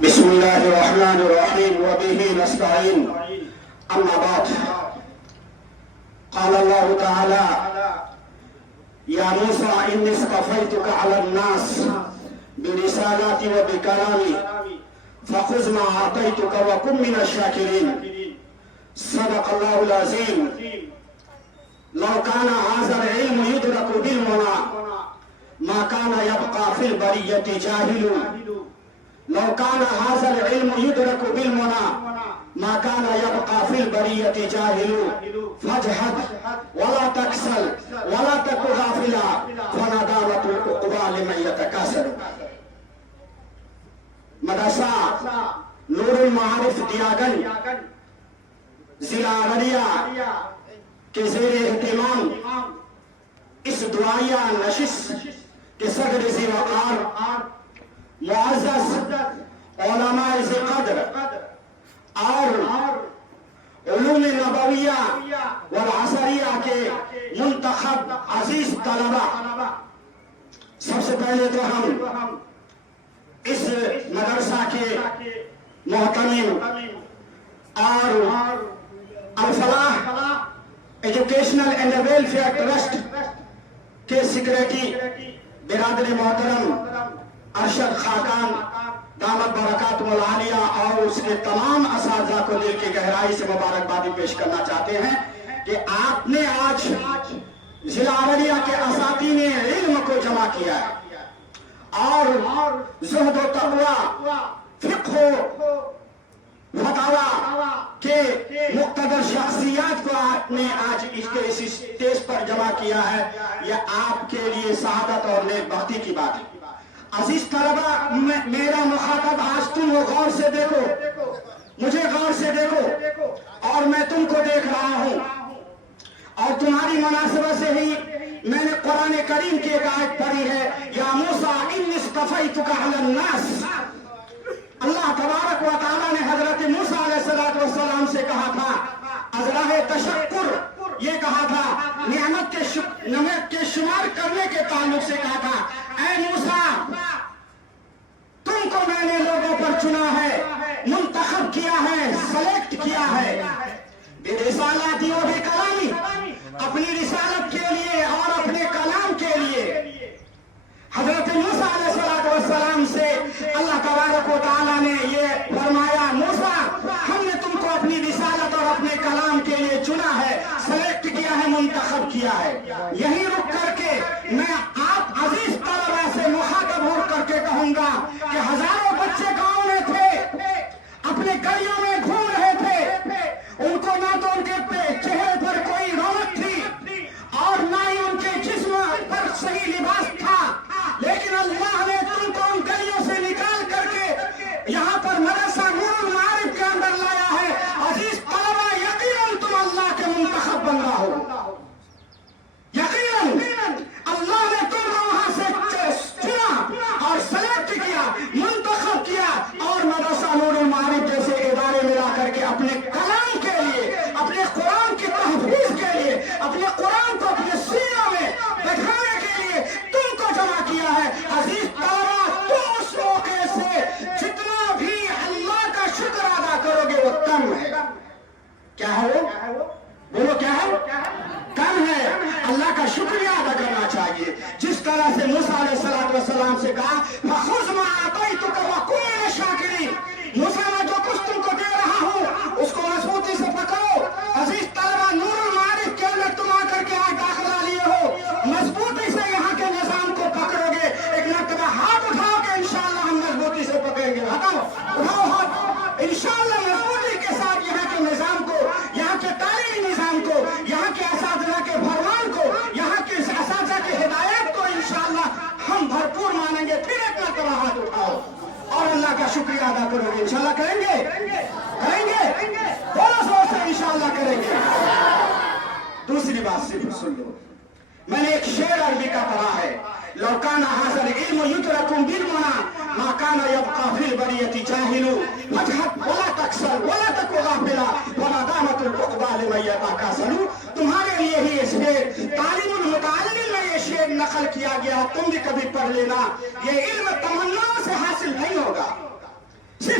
بسم الله الرحمن الرحيم وبه نستعين. أما بعد، قال الله تعالى: يا موسى إني اصطفيتك على الناس برسالاتي وبكلامي فخذ ما أعطيتك وكن من الشاكرين. صدق الله العظيم. لو كان هذا العلم يدرك بالمنى ما كان يبقى في البرية جاهل. لو كان هذا العلم يدرك بالمنى ما كان يبقى في البرية جاهل. فاجهد ولا تكسل ولا تك غافلا فندامة العقبى لمن يتكاسل. مدرسہ نور المعارف دیاگن ضلع ارریہ کے زیر اہتمام اس دعائیہ نشست کے صدر ذی وقار معزز علماء ذی قدر اور علوم نبویہ والعصریہ کے منتخب عزیز طلبہ، سب سے پہلے تو ہم اس مدرسہ کے محتمم اور الفلاح ایجوکیشنل اینڈ ویلفیئر ٹرسٹ کے سیکریٹری برادر محترم ارشد خاقان دامت برکاتہ العالیہ اور اس کے تمام اساتذہ کو دل کی گہرائی سے مبارکبادی پیش کرنا چاہتے ہیں کہ آپ نے آج ضلع ارریہ کے اساتذہ نے علم کو جمع کیا ہے اور زہد و تقوی، فقہ و فتاوی کے مقتدر شخصیات کو آپ نے آج اس کے اس اسٹیج پر جمع کیا ہے. یہ آپ کے لیے سعادت اور نیک بختی کی بات ہے. عزیز طلبہ، میرا مخاطب آج تم وہ غور سے دیکھو، مجھے غور سے دیکھو اور میں تم کو دیکھ رہا ہوں، اور تمہاری مناسبت سے ہی میں نے قرآن کریم کی ایک آیت پڑھی ہے: یا موسیٰ انی اصطفیتک علی الناس. اللہ تبارک و تعالیٰ نے حضرت موسیٰ علیہ السلام سے کہا تھا، ازراہ تشکر یہ کہا تھا، نعمت کے شمار کرنے کے تعلق سے کہا تھا: اے موسیٰ، تم کو میں نے لوگوں پر چنا ہے، منتخب کیا ہے، سلیکٹ کیا ہے، برسالاتی و بکلامی، اپنی رسالت کے لیے اور اپنے کلام کے لیے. حضرت موسیٰ علیہ السلام سے اللہ تبارک و تعالیٰ نے یہ فرمایا: موسیٰ، ہم نے تم کو اپنی رسالت اور اپنے کلام کے لیے چنا ہے، سلیکٹ کیا ہے، منتخب کیا ہے. یہیں رک کر کے میں آپ عزیز طلبہ سے مخاطب ہو کر کے کہوں گا کہ ہزاروں بچے گاؤں میں تھے، اپنے گلیوں میں گھوم رہے تھے، ان کو نہ تو ان کے چہرے پر کوئی رونق تھی اور نہ ہی ان کے جسم پر صحیح لباس تھا، لیکن اللہ نے تم کو ان گلیوں سے نکال کر کے یہاں پر مدرسہ نور المعارف کے اندر لایا ہے. عزیز طلبہ، یقیناً تم اللہ کے منتخب بن رہا ہو، یقیناً اللہ نے تم کو وہاں سے چنا اور سلیکٹ کیا، منتخب کیا، اور مدرسہ نور المعارف جیسے ادارے میں لا کر کے اپنے کلام کے لیے، اپنے قرآن کی تحفیظ کے لیے، اپنے قرآن کو اپنے سینوں میں بٹھانے کے لیے تم کو جمع کیا ہے. عزیز طلبہ، تم اس موقع سے جتنا بھی اللہ کا شکر ادا کرو گے وہ کم ہے. کیا ہے وہ؟ بولو کیا ہے؟ کم ہے. اللہ کا شکریہ ادا کرنا چاہیے. جس طرح سے موسیٰ علیہ السلام سے کہا: فَخُذْ مَا آتَيْتُكَ وَكُن مِّنَ الشَّاكِرِينَ. موسیٰ، میں جو کچھ تم کو دے رہا ہوں اس کو مضبوطی سے پکڑو. عزیز طلبہ، نور المعارف کے اندر تم آ کر کے آج داخلہ لیے ہو، مضبوطی سے یہاں کے نظام کو پکڑو گے. ایک مرتبہ ہاتھ اٹھاؤ کہ انشاءاللہ ہم مضبوطی سے پکڑیں گے. اٹھاؤ ہاتھ. انشاءاللہ مضبوطی کے ساتھ یہاں کے نظام کو، یہاں کے تعلیمی نظام کو، یہاں کے اساتذہ کے فرمان کو، یہاں کے اساتذہ کی ہدایت کو انشاءاللہ ہم بھرپور مانیں گے. پھر ایک مرتبہ ہاتھ اٹھاؤ اور اللہ کا شکریہ ادا کرو گے. انشاءاللہ کریں گے؟ کریں گے؟ بہت زور سے انشاءاللہ کریں گے. دوسری بات صرف سن لو. میں نے ایک شعر عربی کا پڑھا ہے: لو کان ھذا العلم یدرک بالمنى ما کان یبقى فی البریۃ جاہل. فاجہد ولا تکسل ولا تک غافلا وندامۃ العقبى لمن یتکاسل. تمہارے لیے ہی یہ شعر تعلیم المتعلم میں یہ شعر نقل کیا گیا. تم بھی کبھی پڑھ لینا. یہ علم تمنا سے حاصل نہیں ہوگا، صرف